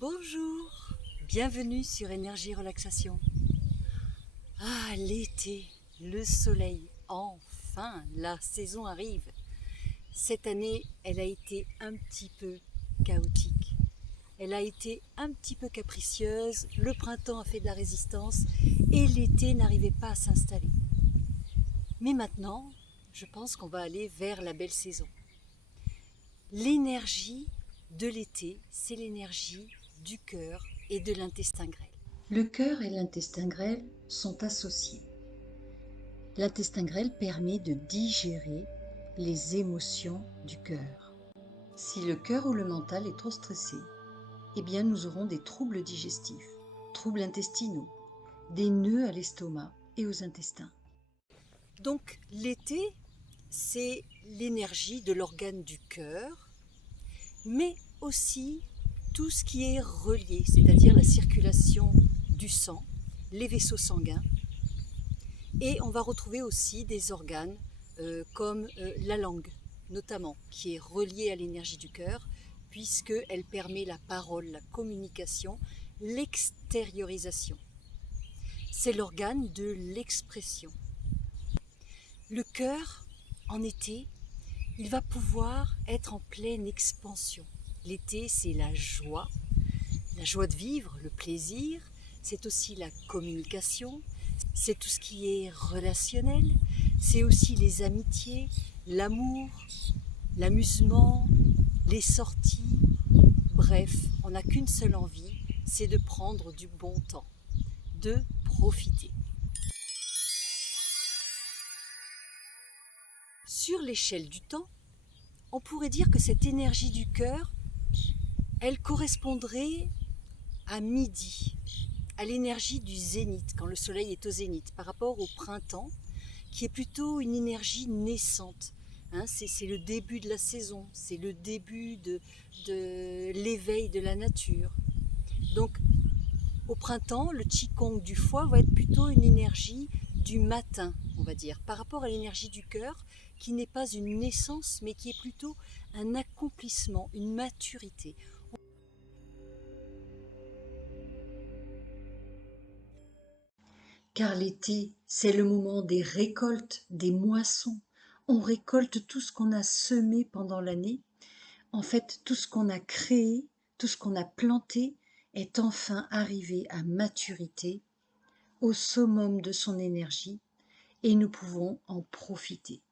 Bonjour, bienvenue sur Énergie Relaxation. Ah, l'été, le soleil, enfin, la saison arrive. Cette année, elle a été un petit peu chaotique. Elle a été un petit peu capricieuse, le printemps a fait de la résistance et l'été n'arrivait pas à s'installer. Mais maintenant, je pense qu'on va aller vers la belle saison. L'énergie de l'été, c'est l'énergie du cœur et de l'intestin grêle. Le cœur et l'intestin grêle sont associés. L'intestin grêle permet de digérer les émotions du cœur. Si le cœur ou le mental est trop stressé, eh bien nous aurons des troubles digestifs, troubles intestinaux, des nœuds à l'estomac et aux intestins. Donc l'été, c'est l'énergie de l'organe du cœur, mais aussi tout ce qui est relié, c'est-à-dire la circulation du sang, les vaisseaux sanguins. Et on va retrouver aussi des organes comme la langue, notamment, qui est reliée à l'énergie du cœur, puisqu'elle permet la parole, la communication, l'extériorisation. C'est l'organe de l'expression. Le cœur, en été, il va pouvoir être en pleine expansion. L'été, c'est la joie de vivre, le plaisir, c'est aussi la communication, c'est tout ce qui est relationnel, c'est aussi les amitiés, l'amour, l'amusement, les sorties. Bref, on n'a qu'une seule envie, c'est de prendre du bon temps, de profiter. Sur l'échelle du temps, on pourrait dire que cette énergie du cœur, elle correspondrait à midi, à l'énergie du zénith, quand le soleil est au zénith, par rapport au printemps, qui est plutôt une énergie naissante. C'est le début de la saison, c'est le début de l'éveil de la nature. Donc, au printemps, le qigong du foie va être plutôt une énergie du matin, on va dire, par rapport à l'énergie du cœur, qui n'est pas une naissance, mais qui est plutôt un accomplissement, une maturité. Car l'été, c'est le moment des récoltes, des moissons. On récolte tout ce qu'on a semé pendant l'année. En fait, tout ce qu'on a créé, tout ce qu'on a planté est enfin arrivé à maturité, au summum de son énergie, et nous pouvons en profiter.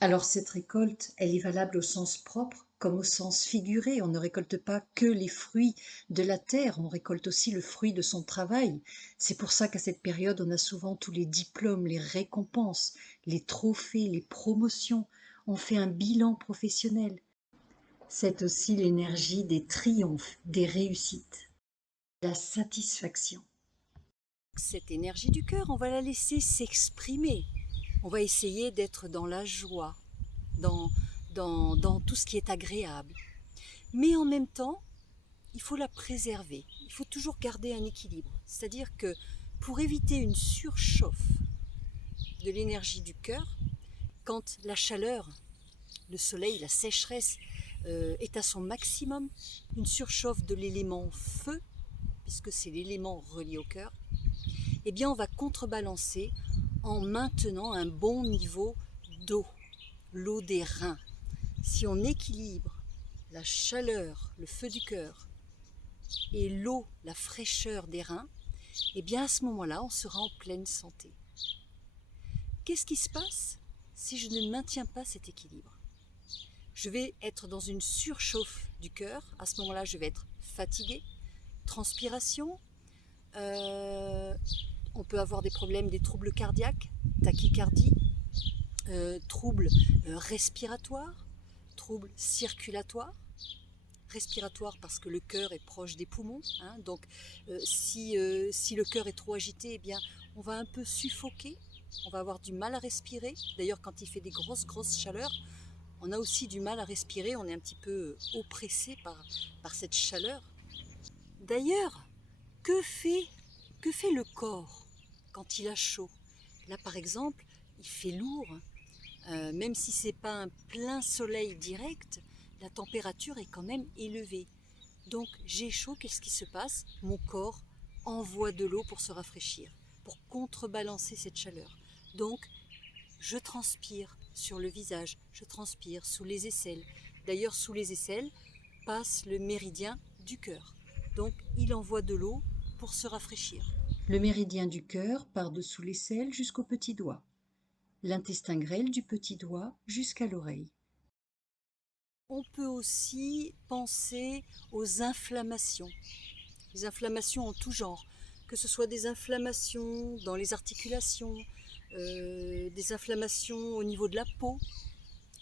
Alors cette récolte, elle est valable au sens propre comme au sens figuré. On ne récolte pas que les fruits de la terre, on récolte aussi le fruit de son travail. C'est pour ça qu'à cette période, on a souvent tous les diplômes, les récompenses, les trophées, les promotions. On fait un bilan professionnel. C'est aussi l'énergie des triomphes, des réussites, la satisfaction. Cette énergie du cœur, on va la laisser s'exprimer. On va essayer d'être dans la joie, dans, dans tout ce qui est agréable. Mais en même temps, il faut la préserver. Il faut toujours garder un équilibre. C'est-à-dire que pour éviter une surchauffe de l'énergie du cœur, quand la chaleur, le soleil, la sécheresse est à son maximum, une surchauffe de l'élément feu, puisque c'est l'élément relié au cœur, eh bien on va contrebalancer en maintenant un bon niveau d'eau, l'eau des reins. Si on équilibre la chaleur, le feu du cœur et l'eau, la fraîcheur des reins, eh bien à ce moment-là, on sera en pleine santé. Qu'est-ce qui se passe si je ne maintiens pas cet équilibre? Je vais être dans une surchauffe du cœur. À ce moment-là, je vais être fatiguée, transpiration. On peut avoir des problèmes, des troubles cardiaques, tachycardie, troubles respiratoires, troubles circulatoires. Respiratoire parce que le cœur est proche des poumons, donc si le cœur est trop agité, eh bien on va un peu suffoquer, on va avoir du mal à respirer. D'ailleurs quand il fait des grosses chaleurs, on a aussi du mal à respirer, on est un petit peu oppressé par cette chaleur. D'ailleurs, que fait le corps quand il a chaud? Là par exemple, il fait lourd, même si ce n'est pas un plein soleil direct, la température est quand même élevée. Donc j'ai chaud, qu'est-ce qui se passe? Mon corps envoie de l'eau pour se rafraîchir, pour contrebalancer cette chaleur. Donc je transpire sur le visage, je transpire sous les aisselles. D'ailleurs sous les aisselles passe le méridien du cœur. Donc il envoie de l'eau pour se rafraîchir. Le méridien du cœur part dessous l'aisselle jusqu'au petit doigt. L'intestin grêle du petit doigt jusqu'à l'oreille. On peut aussi penser aux inflammations. Les inflammations en tout genre, que ce soit des inflammations dans les articulations, des inflammations au niveau de la peau.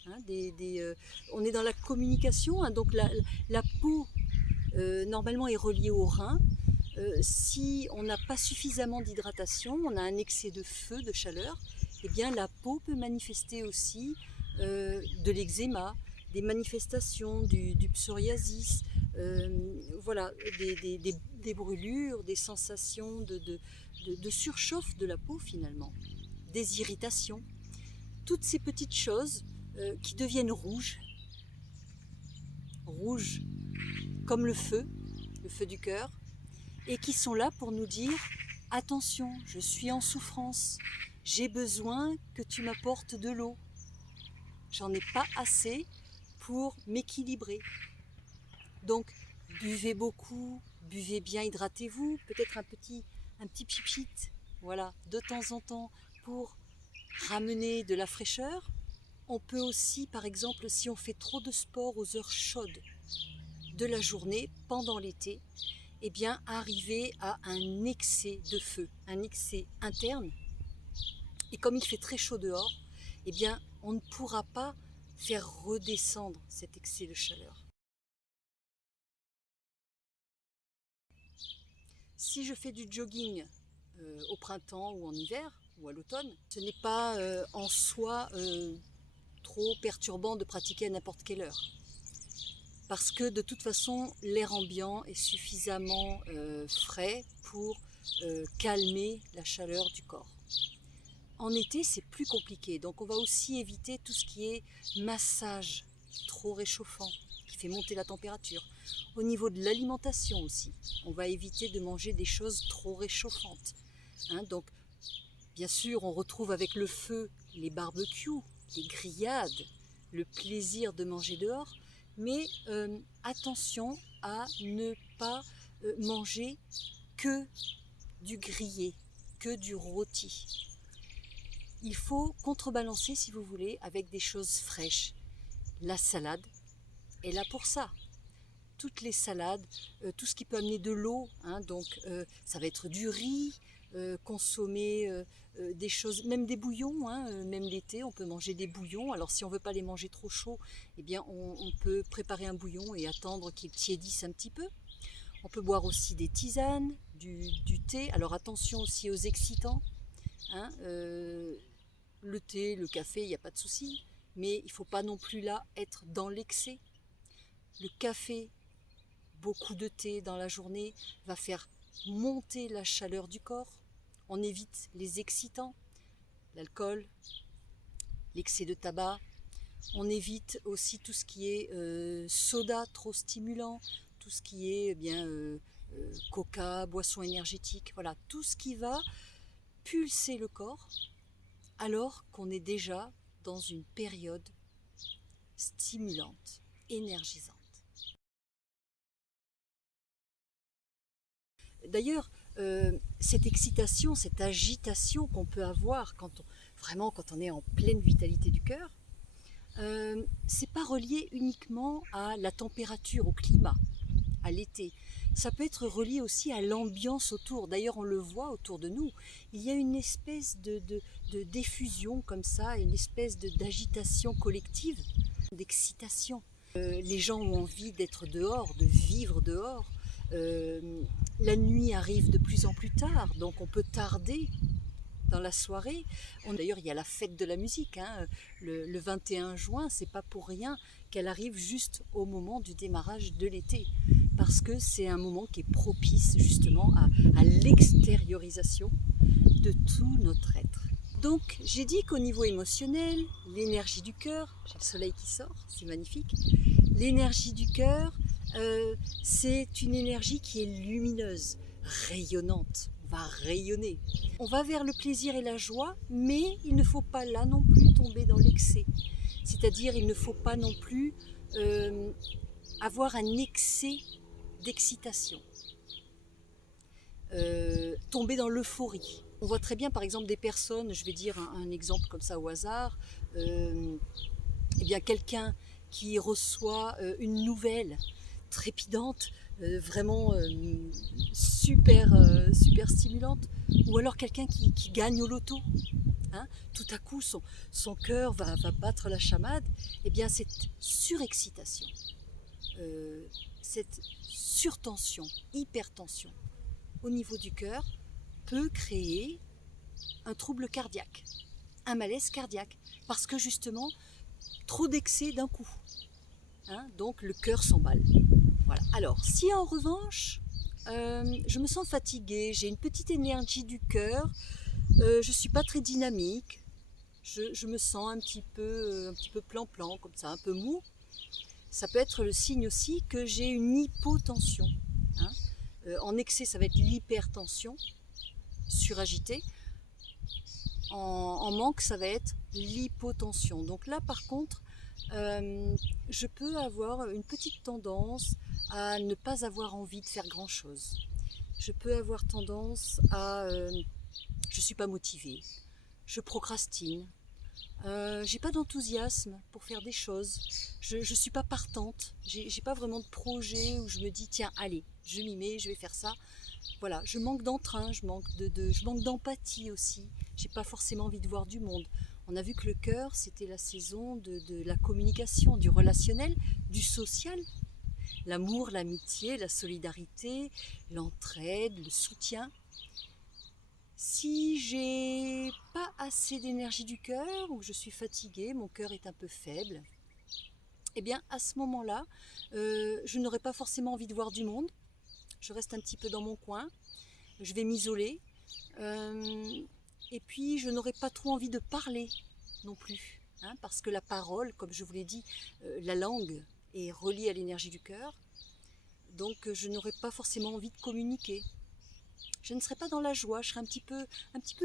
Hein, on est dans la communication, hein, donc la peau normalement est reliée au rein. Si on n'a pas suffisamment d'hydratation, on a un excès de feu, de chaleur, eh bien la peau peut manifester aussi de l'eczéma, des manifestations du psoriasis, voilà, des brûlures, des sensations de surchauffe de la peau finalement, des irritations. Toutes ces petites choses qui deviennent rouges comme le feu du cœur, et qui sont là pour nous dire « Attention, je suis en souffrance, j'ai besoin que tu m'apportes de l'eau. J'en ai pas assez pour m'équilibrer. » Donc, buvez beaucoup, buvez bien, hydratez-vous, peut-être un petit pipit, voilà, de temps en temps pour ramener de la fraîcheur. On peut aussi, par exemple, si on fait trop de sport aux heures chaudes de la journée, pendant l'été, eh bien, arriver à un excès de feu, un excès interne. Et comme il fait très chaud dehors, eh bien, on ne pourra pas faire redescendre cet excès de chaleur. Si je fais du jogging au printemps ou en hiver ou à l'automne, ce n'est pas en soi trop perturbant de pratiquer à n'importe quelle heure. Parce que de toute façon, l'air ambiant est suffisamment frais pour calmer la chaleur du corps. En été, c'est plus compliqué, donc on va aussi éviter tout ce qui est massage trop réchauffant, qui fait monter la température. Au niveau de l'alimentation aussi, on va éviter de manger des choses trop réchauffantes. Hein, donc, bien sûr, on retrouve avec le feu les barbecues, les grillades, le plaisir de manger dehors, mais attention à ne pas manger que du grillé, que du rôti. Il faut contrebalancer, si vous voulez, avec des choses fraîches. La salade est là pour ça. Toutes les salades, tout ce qui peut amener de l'eau, hein, donc ça va être du riz, consommer des choses, même des bouillons, hein, même l'été on peut manger des bouillons. Alors si on ne veut pas les manger trop chauds, eh bien on peut préparer un bouillon et attendre qu'il tiédisse un petit peu. On peut boire aussi des tisanes, du thé. Alors attention aussi aux excitants. Hein, le thé, le café, il n'y a pas de souci, mais il ne faut pas non plus là être dans l'excès. Le café, beaucoup de thé dans la journée va faire monter la chaleur du corps. On évite les excitants, l'alcool, l'excès de tabac. On évite aussi tout ce qui est soda trop stimulant, tout ce qui est coca, boisson énergétique. Voilà, tout ce qui va pulser le corps alors qu'on est déjà dans une période stimulante, énergisante. D'ailleurs, cette excitation, cette agitation qu'on peut avoir quand on est en pleine vitalité du cœur, c'est pas relié uniquement à la température, au climat, à l'été. Ça peut être relié aussi à l'ambiance autour. D'ailleurs, on le voit autour de nous. Il y a une espèce de diffusion comme ça, une espèce d'agitation collective, d'excitation. Les gens ont envie d'être dehors, de vivre dehors. La nuit arrive de plus en plus tard, donc on peut tarder dans la soirée. D'ailleurs, il y a la fête de la musique, hein, le 21 juin, c'est pas pour rien qu'elle arrive juste au moment du démarrage de l'été, parce que c'est un moment qui est propice justement à l'extériorisation de tout notre être. Donc, j'ai dit qu'au niveau émotionnel, l'énergie du cœur, j'ai le soleil qui sort, c'est magnifique, l'énergie du cœur c'est une énergie qui est lumineuse, rayonnante. On va rayonner. On va vers le plaisir et la joie, mais il ne faut pas là non plus tomber dans l'excès. C'est-à-dire, il ne faut pas non plus avoir un excès d'excitation. Tomber dans l'euphorie. On voit très bien par exemple des personnes, je vais dire un exemple comme ça au hasard, eh bien quelqu'un qui reçoit une nouvelle trépidante, vraiment super stimulante, ou alors quelqu'un qui gagne au loto. Hein, tout à coup son cœur va battre la chamade, eh bien cette surexcitation, cette surtension, hypertension au niveau du cœur peut créer un trouble cardiaque, un malaise cardiaque, parce que justement, trop d'excès d'un coup. Hein, donc le cœur s'emballe. Voilà. Alors, si en revanche, je me sens fatiguée, j'ai une petite énergie du cœur, je ne suis pas très dynamique, je me sens un petit peu plan-plan, comme ça, un peu mou, ça peut être le signe aussi que j'ai une hypotension. Hein. En excès, ça va être l'hypertension, suragité. En manque, ça va être l'hypotension. Donc là, par contre, je peux avoir une petite tendance à ne pas avoir envie de faire grand-chose. Je peux avoir tendance à... je ne suis pas motivée, je procrastine, j'ai pas d'enthousiasme pour faire des choses, je suis pas partante, j'ai pas vraiment de projet où je me dis tiens allez, je m'y mets, je vais faire ça. Voilà, je manque d'entrain, je manque d'empathie aussi. J'ai pas forcément envie de voir du monde. On a vu que le cœur, c'était la saison de la communication, du relationnel, du social. L'amour, l'amitié, la solidarité, l'entraide, le soutien. Si j'ai pas assez d'énergie du cœur ou que je suis fatiguée, mon cœur est un peu faible, eh bien à ce moment-là, je n'aurai pas forcément envie de voir du monde. Je reste un petit peu dans mon coin, je vais m'isoler, et puis je n'aurai pas trop envie de parler non plus, hein, parce que la parole, comme je vous l'ai dit, la langue est reliée à l'énergie du cœur, donc je n'aurai pas forcément envie de communiquer. Je ne serai pas dans la joie, je serai un petit peu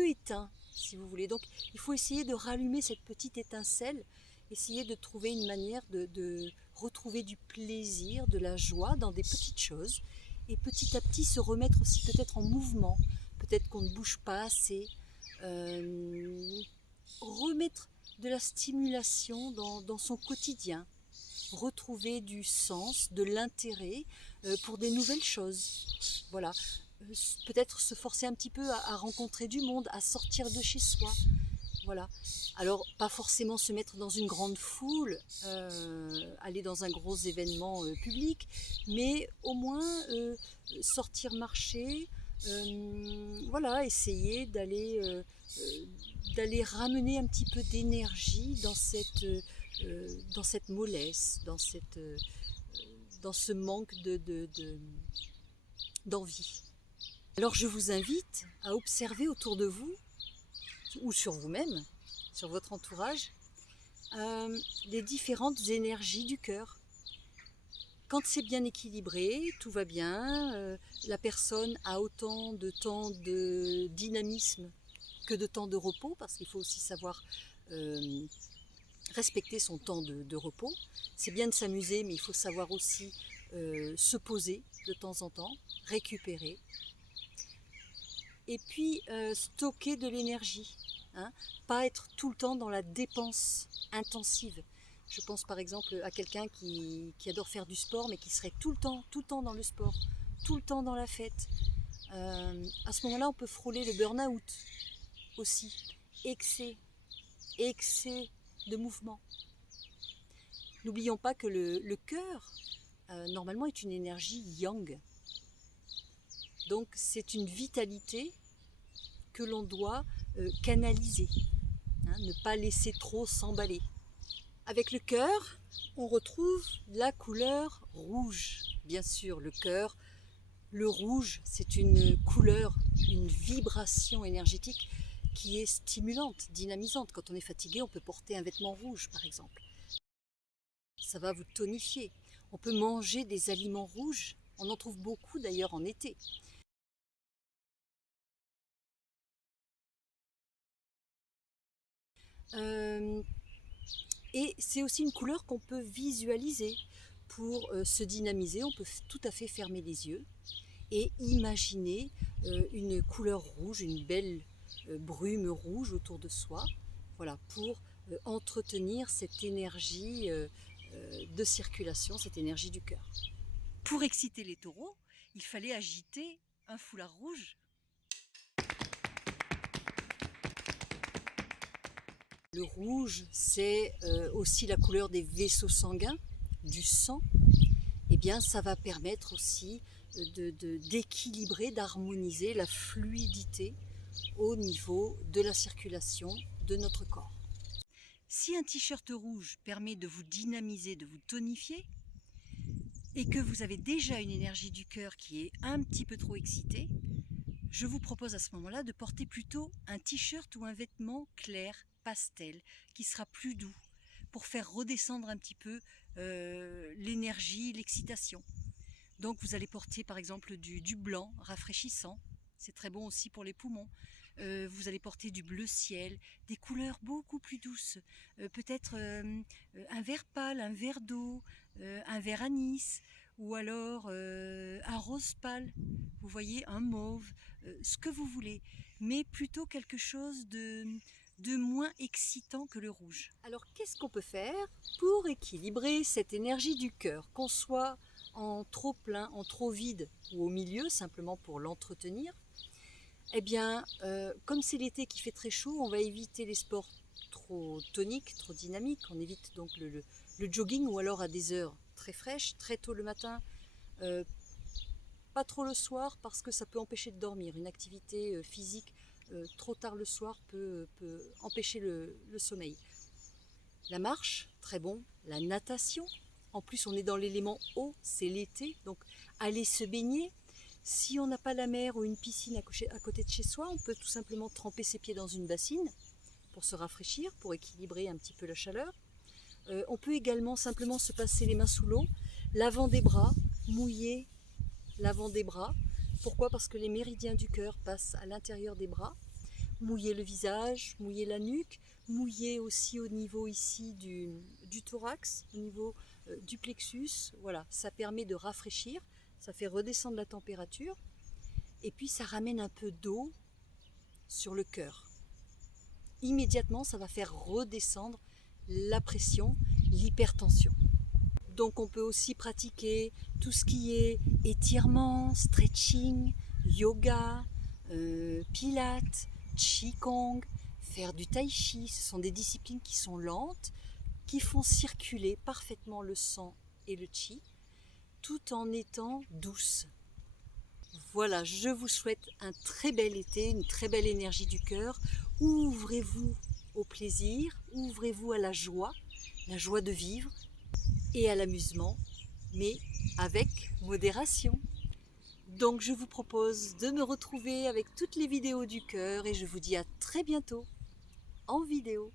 éteint, si vous voulez. Donc il faut essayer de rallumer cette petite étincelle, essayer de trouver une manière de retrouver du plaisir, de la joie dans des petites choses, et petit à petit se remettre aussi peut-être en mouvement, peut-être qu'on ne bouge pas assez, remettre de la stimulation dans son quotidien, retrouver du sens, de l'intérêt pour des nouvelles choses. Voilà. Peut-être se forcer un petit peu à rencontrer du monde, à sortir de chez soi. Voilà. Alors, pas forcément se mettre dans une grande foule, aller dans un gros événement public, mais au moins sortir marcher, voilà, essayer d'aller ramener un petit peu d'énergie dans cette mollesse, dans ce manque d'envie. Alors je vous invite à observer autour de vous, ou sur vous-même, sur votre entourage, les différentes énergies du cœur. Quand c'est bien équilibré, tout va bien, la personne a autant de temps de dynamisme que de temps de repos, parce qu'il faut aussi savoir respecter son temps de repos. C'est bien de s'amuser, mais il faut savoir aussi se poser de temps en temps, récupérer. Et puis stocker de l'énergie, hein, pas être tout le temps dans la dépense intensive. Je pense par exemple à quelqu'un qui adore faire du sport, mais qui serait tout le temps dans le sport, tout le temps dans la fête. À ce moment-là, on peut frôler le burn-out aussi. Excès de mouvement. N'oublions pas que le cœur, normalement, est une énergie yang. Donc c'est une vitalité que l'on doit canaliser, hein, ne pas laisser trop s'emballer. Avec le cœur, on retrouve la couleur rouge. Bien sûr, le cœur, le rouge, c'est une couleur, une vibration énergétique qui est stimulante, dynamisante. Quand on est fatigué, on peut porter un vêtement rouge, par exemple. Ça va vous tonifier. On peut manger des aliments rouges, on en trouve beaucoup d'ailleurs en été. Et c'est aussi une couleur qu'on peut visualiser. Pour se dynamiser, on peut tout à fait fermer les yeux et imaginer une couleur rouge, une belle brume rouge autour de soi, voilà, pour entretenir cette énergie de circulation, cette énergie du cœur. Pour exciter les taureaux, il fallait agiter un foulard rouge. Le rouge, c'est aussi la couleur des vaisseaux sanguins, du sang. Eh bien, ça va permettre aussi d'équilibrer, d'harmoniser la fluidité au niveau de la circulation de notre corps. Si un t-shirt rouge permet de vous dynamiser, de vous tonifier, et que vous avez déjà une énergie du cœur qui est un petit peu trop excitée, je vous propose à ce moment-là de porter plutôt un t-shirt ou un vêtement clair, pastel, qui sera plus doux, pour faire redescendre un petit peu l'énergie, l'excitation. Donc vous allez porter par exemple du blanc rafraîchissant, c'est très bon aussi pour les poumons. Vous allez porter du bleu ciel, des couleurs beaucoup plus douces, peut-être un vert pâle, un vert d'eau, un vert anis, ou alors un rose pâle, vous voyez, un mauve, ce que vous voulez, mais plutôt quelque chose de moins excitant que le rouge. Alors qu'est-ce qu'on peut faire pour équilibrer cette énergie du cœur, qu'on soit en trop plein, en trop vide ou au milieu, simplement pour l'entretenir? Eh bien, comme c'est l'été qui fait très chaud, on va éviter les sports trop toniques, trop dynamiques. On évite donc le jogging ou alors à des heures très fraîches, très tôt le matin, pas trop le soir parce que ça peut empêcher de dormir. Une activité physique trop tard le soir peut empêcher le sommeil. La marche, très bon. La natation, en plus on est dans l'élément eau, c'est l'été, donc aller se baigner. Si on n'a pas la mer ou une piscine à côté de chez soi, on peut tout simplement tremper ses pieds dans une bassine pour se rafraîchir, pour équilibrer un petit peu la chaleur. On peut également simplement se passer les mains sous l'eau, l'avant des bras, mouiller l'avant des bras. Pourquoi? Parce que les méridiens du cœur passent à l'intérieur des bras. Mouiller le visage, mouiller la nuque, mouiller aussi au niveau ici du thorax, au niveau du plexus. Voilà, ça permet de rafraîchir, ça fait redescendre la température et puis ça ramène un peu d'eau sur le cœur. Immédiatement, ça va faire redescendre la pression, l'hypertension. Donc on peut aussi pratiquer tout ce qui est étirement, stretching, yoga, pilates, qigong, faire du tai chi. Ce sont des disciplines qui sont lentes, qui font circuler parfaitement le sang et le qi, tout en étant douces. Voilà, je vous souhaite un très bel été, une très belle énergie du cœur. Ouvrez-vous au plaisir, ouvrez-vous à la joie de vivre et à l'amusement, mais avec modération. Donc je vous propose de me retrouver avec toutes les vidéos du cœur et je vous dis à très bientôt en vidéo.